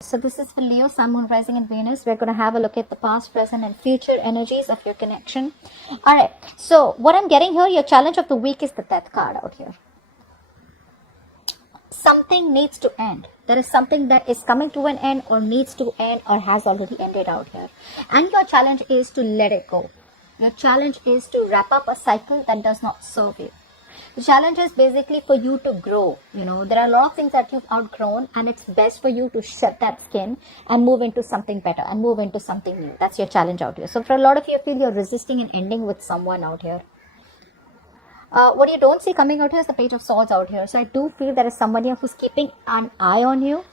So this is for Leo, Sun, Moon, Rising and Venus. We're going to have a look at the past, present and future energies of your connection. Alright, so what I'm getting here, your challenge of the week is the Death card out here. Something needs to end. There is something that is coming to an end or needs to end or has already ended out here. And your challenge is to let it go. Your challenge is to wrap up a cycle that does not serve you. The challenge is basically for you to grow. There are a lot of things that you've outgrown, and it's best for you to shed that skin and move into something better and move into something new. That's your challenge out here. So for a lot of you, I feel you're resisting and ending with someone out here. What you don't see coming out here is the Page of Swords out here. So I do feel there is somebody who's keeping an eye on you,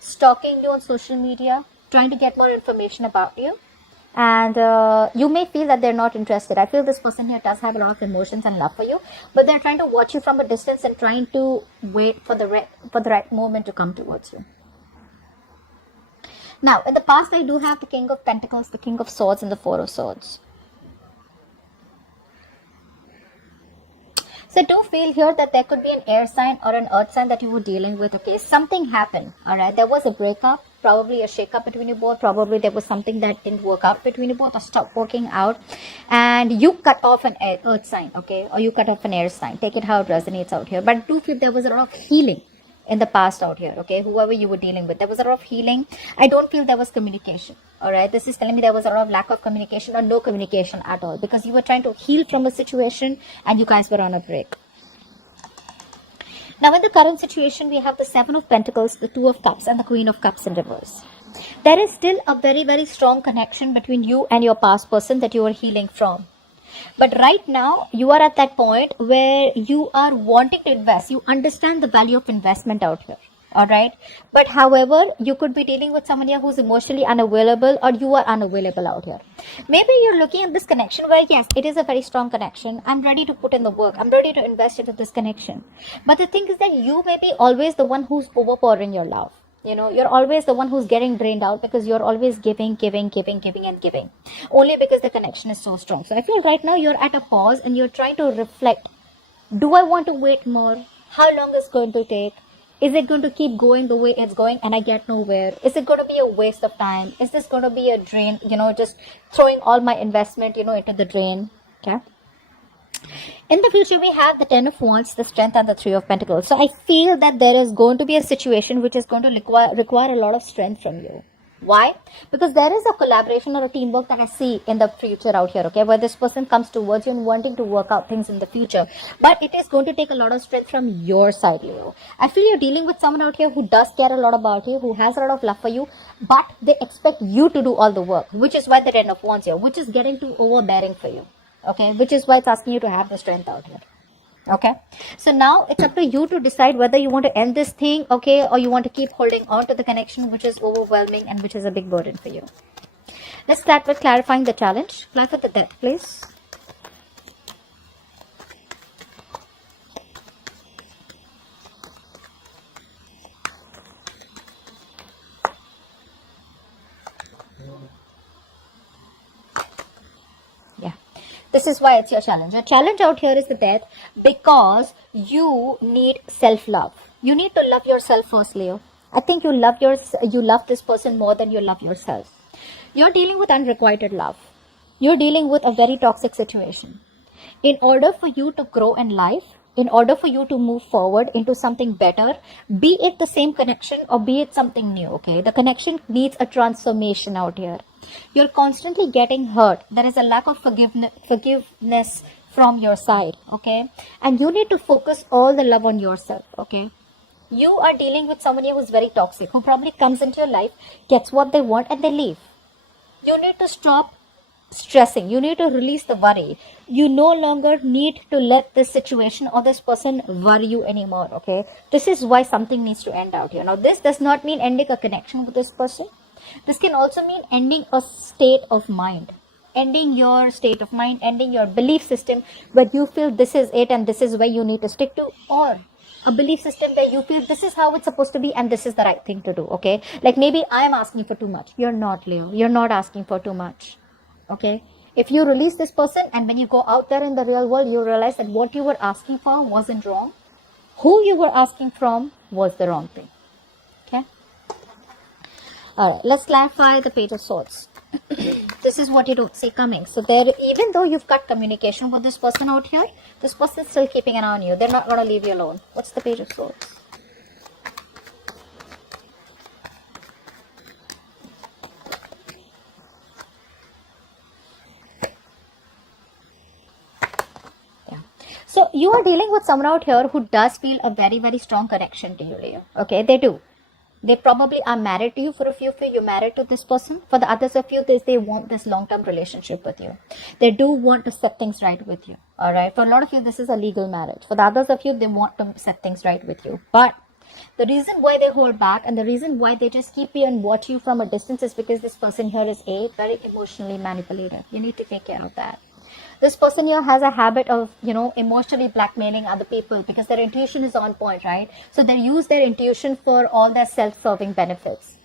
stalking you on social media, trying to get more information about you. And you may feel that they're not interested. I feel this person here does have a lot of emotions and love for you, but they're trying to watch you from a distance and trying to wait for the right moment to come towards you. Now, in the past, I do have the King of Pentacles, the King of Swords, and the Four of Swords. So I do feel here that there could be an air sign or an earth sign that you were dealing with. Okay, something happened. All right, there was a breakup, probably a shake-up between you both. Probably there was something that didn't work out between you both or stopped working out, and you cut off an earth sign, okay, or you cut off an air sign. Take it how it resonates out here. But I do feel there was a lot of healing in the past out here, okay, whoever you were dealing with, there was a lot of healing. I don't feel there was communication. All right, this is telling me there was a lot of lack of communication or no communication at all, because you were trying to heal from a situation and you guys were on a break. Now in the current situation, we have the Seven of Pentacles, the Two of Cups and the Queen of Cups in reverse. There is still a very, very strong connection between you and your past person that you are healing from. But right now, you are at that point where you are wanting to invest. You understand the value of investment out here. All right. But however, you could be dealing with somebody who's emotionally unavailable, or you are unavailable out here. Maybe you're looking at this connection where, yes, it is a very strong connection. I'm ready to put in the work. I'm ready to invest into this connection. But the thing is that you may be always the one who's overpouring your love. You're always the one who's getting drained out, because you're always giving and giving, only because the connection is so strong. So I feel right now you're at a pause and you're trying to reflect. Do I want to wait more? How long is it going to take? Is it going to keep going the way it's going and I get nowhere? Is it going to be a waste of time? Is this going to be a drain, just throwing all my investment, into the drain? Okay. In the future, we have the Ten of Wands, the Strength and the Three of Pentacles. So I feel that there is going to be a situation which is going to require a lot of strength from you. Why? Because there is a collaboration or a teamwork that I see in the future out here, okay, where this person comes towards you and wanting to work out things in the future. But it is going to take a lot of strength from your side, Leo. I feel you're dealing with someone out here who does care a lot about you, who has a lot of love for you, but they expect you to do all the work, which is why the Ten of Wands here, which is getting too overbearing for you. Okay, which is why it's asking you to have the strength out here. Okay, so now it's up to you to decide whether you want to end this thing, okay, or you want to keep holding on to the connection which is overwhelming and which is a big burden for you. Let's start with clarifying the challenge. Clarify the Death, please. This is why it's your challenge. Your challenge out here is the Death, because you need self-love. You need to love yourself first, Leo. I think you love this person more than you love yourself. You're dealing with unrequited love. You're dealing with a very toxic situation. In order for you to grow in life, in order for you to move forward into something better, be it the same connection or be it something new, okay? The connection needs a transformation out here. You're constantly getting hurt. There is a lack of forgiveness from your side, okay? And you need to focus all the love on yourself, okay? You are dealing with somebody who's very toxic, who probably comes into your life, gets what they want, and they leave. You need to stop stressing. You need to release the worry. You no longer need to let this situation or this person worry you anymore, okay? This is why something needs to end out here. Now, this does not mean ending a connection with this person. This can also mean ending a state of mind. Ending your state of mind, ending your belief system where you feel this is it and this is where you need to stick to, or a belief system where you feel this is how it's supposed to be and this is the right thing to do, okay? Like maybe I'm asking for too much. You're not, Leo. You're not asking for too much, okay? If you release this person and when you go out there in the real world, you realize that what you were asking for wasn't wrong. Who you were asking from was the wrong thing, okay? All right, let's clarify the Page of Swords. This is what you don't see coming. So there, even though you've got communication with this person out here, this person is still keeping an eye on you. They're not going to leave you alone. What's the Page of Swords? So you are dealing with someone out here who does feel a very, very strong connection to you, Leo. Okay, they do. They probably are married to you. For a few of you, you're married to this person. For the others of you, they want this long-term relationship with you. They do want to set things right with you. All right. For a lot of you, this is a legal marriage. For the others of you, they want to set things right with you. But the reason why they hold back and the reason why they just keep you and watch you from a distance is because this person here is very emotionally manipulative. You need to take care of that. This person here has a habit of, emotionally blackmailing other people because their intuition is on point, right? So they use their intuition for all their self-serving benefits.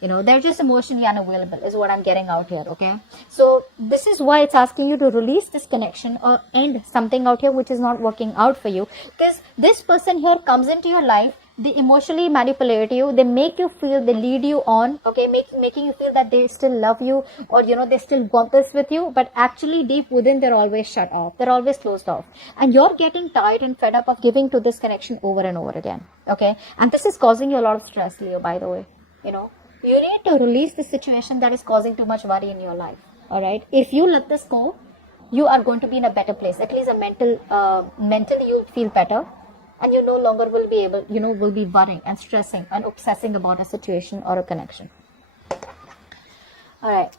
They're just emotionally unavailable is what I'm getting out here, okay? So this is why it's asking you to release this connection or end something out here which is not working out for you. Because this person here comes into your life, they emotionally manipulate you, they make you feel, they lead you on, okay, making you feel that they still love you or, they still want this with you, but actually deep within, they're always shut off, they're always closed off. And you're getting tired and fed up of giving to this connection over and over again, okay? And this is causing you a lot of stress, Leo, by the way, You need to release the situation that is causing too much worry in your life, all right? If you let this go, you are going to be in a better place, at least mentally you feel better. And you no longer will be able, will be worrying and stressing and obsessing about a situation or a connection. All right.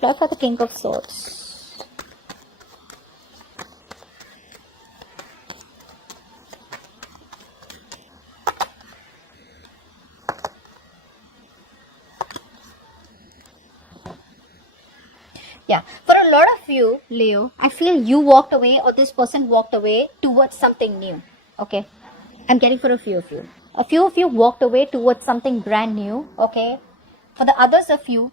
Try for the King of Swords. Yeah, for a lot of you, Leo, I feel you walked away or this person walked away towards something new, okay? I'm getting for a few of you. A few of you walked away towards something brand new, okay? For the others of you,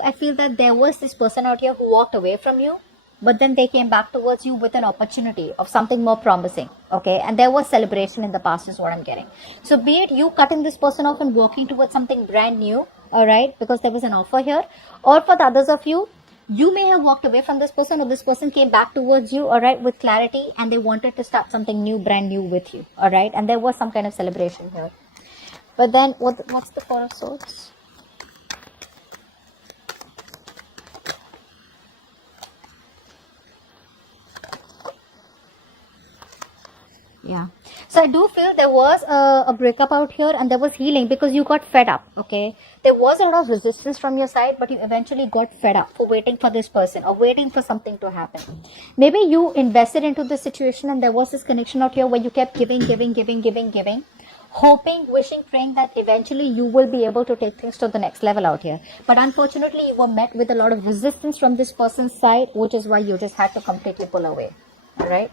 I feel that there was this person out here who walked away from you, but then they came back towards you with an opportunity of something more promising, okay? And there was celebration in the past is what I'm getting. So be it you cutting this person off and walking towards something brand new, all right, because there was an offer here, or for the others of you, you may have walked away from this person or this person came back towards you, all right, with clarity and they wanted to start something new, brand new with you, all right? And there was some kind of celebration here. But then what's the Four of Swords? Yeah. So I do feel there was a breakup out here and there was healing because you got fed up, okay? There was a lot of resistance from your side, but you eventually got fed up for waiting for this person or waiting for something to happen. Maybe you invested into the situation and there was this connection out here where you kept giving, hoping, wishing, praying that eventually you will be able to take things to the next level out here. But unfortunately, you were met with a lot of resistance from this person's side, which is why you just had to completely pull away, all right?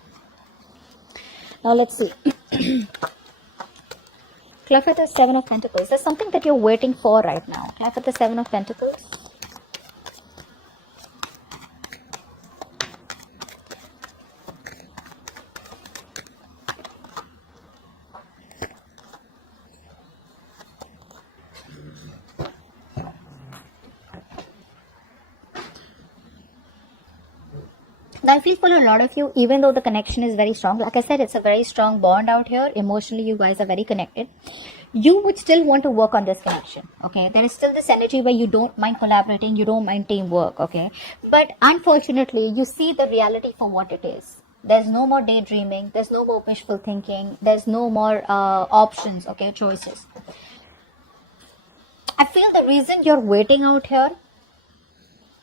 Now let's see. Clef at the Seven of Pentacles. There's something that you're waiting for right now. Clef at the Seven of Pentacles. Now, I feel for a lot of you, even though the connection is very strong, like I said, it's a very strong bond out here. Emotionally, you guys are very connected. You would still want to work on this connection, okay? There is still this energy where you don't mind collaborating, you don't mind teamwork, okay? But unfortunately, you see the reality for what it is. There's no more daydreaming. There's no more wishful thinking. There's no more options, okay, choices. I feel the reason you're waiting out here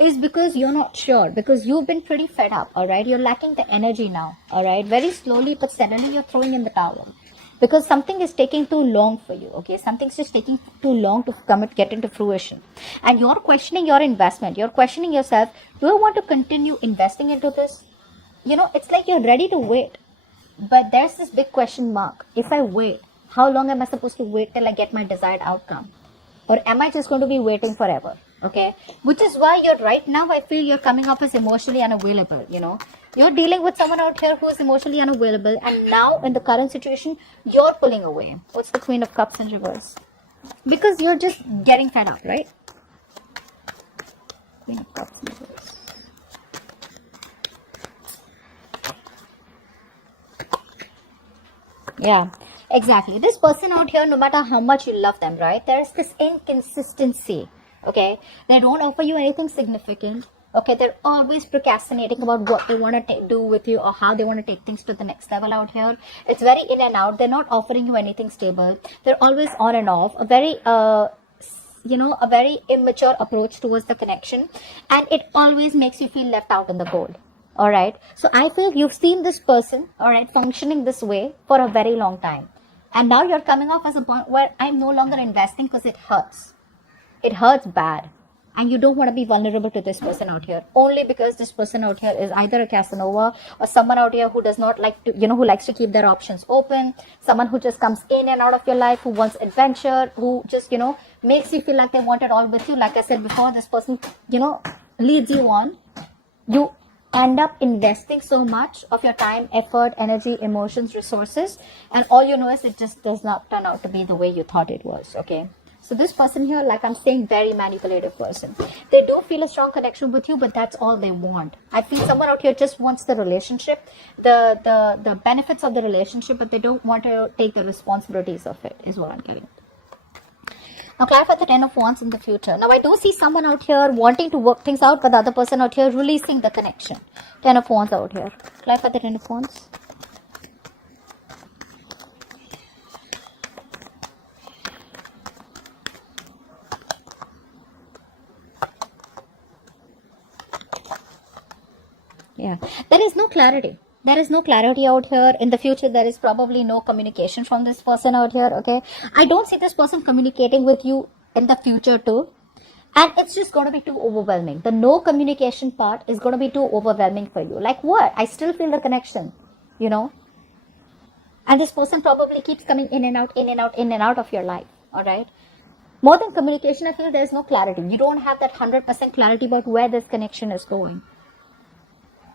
is because you're not sure, because you've been pretty fed up, all right? You're lacking the energy now, all right? Very slowly but steadily, you're throwing in the towel because something is taking too long for you, okay? Something's just taking too long to get into fruition. And you're questioning your investment. You're questioning yourself, do I want to continue investing into this? It's like you're ready to wait, but there's this big question mark. If I wait, how long am I supposed to wait till I get my desired outcome? Or am I just going to be waiting forever? Okay, which is why you're right now, I feel you're coming up as emotionally unavailable, You're dealing with someone out here who is emotionally unavailable, and now in the current situation, you're pulling away. What's the Queen of Cups in reverse? Because you're just getting fed up, right? Queen of Cups in reverse. Yeah, exactly. This person out here, no matter how much you love them, right? There's this inconsistency, okay? They don't offer you anything significant, okay? They're always procrastinating about what they want to do with you or how they want to take things to the next level out here. It's very in and out. They're not offering you anything stable. They're always on and off. A very, a very immature approach towards the connection. And it always makes you feel left out in the cold. All right. So I feel you've seen this person, all right, functioning this way for a very long time. And now you're coming off as a point where I'm no longer investing because it hurts. It hurts bad. And you don't want to be vulnerable to this person out here. Only because this person out here is either a Casanova or someone out here who does not like to, who likes to keep their options open. Someone who just comes in and out of your life, who wants adventure, who just, makes you feel like they want it all with you. Like I said before, this person, leads you on. You end up investing so much of your time, effort, energy, emotions, resources, and all you know is it just does not turn out to be the way you thought it was, okay? So this person here, like I'm saying, very manipulative person. They do feel a strong connection with you, but that's all they want. I feel someone out here just wants the relationship, the benefits of the relationship, but they don't want to take the responsibilities of it, is what I'm getting. Now clarify the Ten of Wands in the future. Now I do see someone out here wanting to work things out, but the other person out here releasing the connection. Ten of Wands out here. Clarify the Ten of Wands. Yeah, there is no clarity. There is no clarity out here. In the future, there is probably no communication from this person out here, okay? I don't see this person communicating with you in the future too. And it's just going to be too overwhelming. The no communication part is going to be too overwhelming for you. Like what? I still feel the connection, And this person probably keeps coming in and out, in and out, in and out of your life, all right? More than communication, I feel there's no clarity. You don't have that 100% clarity about where this connection is going.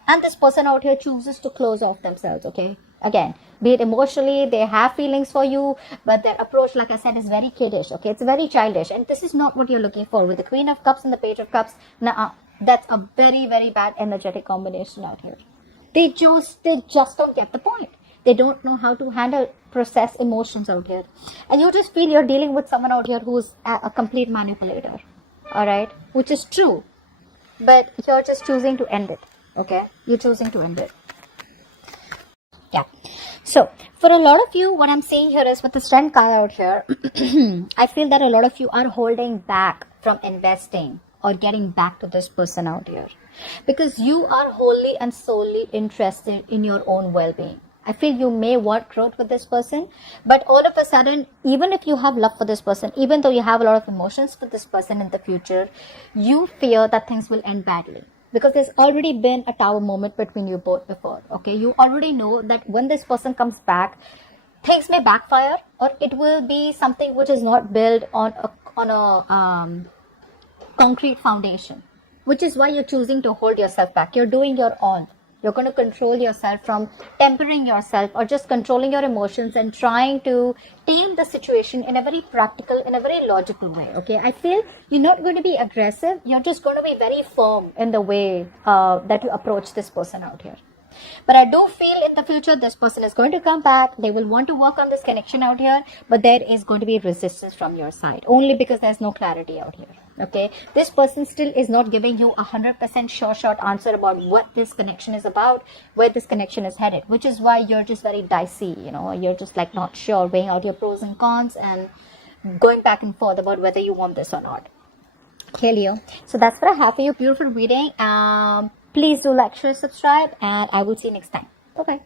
And this person out here chooses to close off themselves, okay? Again, be it emotionally, they have feelings for you, but their approach, like I said, is very kiddish, okay? It's very childish. And this is not what you're looking for. With the Queen of Cups and the Page of Cups, that's a very, very bad energetic combination out here. They just don't get the point. They don't know how to process emotions out here. And you just feel you're dealing with someone out here who's a complete manipulator, all right? Which is true, but you're just choosing to end it. Okay, you're choosing to end it. Yeah. So, for a lot of you, what I'm saying here is with the Strength card out here, I feel that a lot of you are holding back from investing or getting back to this person out here. Because you are wholly and solely interested in your own well-being. I feel you may want growth with this person, but all of a sudden, even if you have love for this person, even though you have a lot of emotions for this person in the future, you fear that things will end badly. Because there's already been a tower moment between you both before, okay? You already know that when this person comes back, things may backfire, or it will be something which is not built on a concrete foundation, which is why you're choosing to hold yourself back. You're doing your all. You're going to control yourself from tempering yourself or just controlling your emotions and trying to tame the situation in a very practical, in a very logical way, okay? I feel you're not going to be aggressive. You're just going to be very firm in the way that you approach this person out here. But I do feel in the future, this person is going to come back. They will want to work on this connection out here, but there is going to be resistance from your side, only because there's no clarity out here. Okay, this person still is not giving you 100% sure shot answer about what this connection is about, where this connection is headed, which is why you're just very dicey, you're just like not sure, weighing out your pros and cons and going back and forth about whether you want this or not. Okay, Leo, so that's what I have for you. Beautiful reading. Please do like, share, subscribe, and I will see you next time. Bye bye.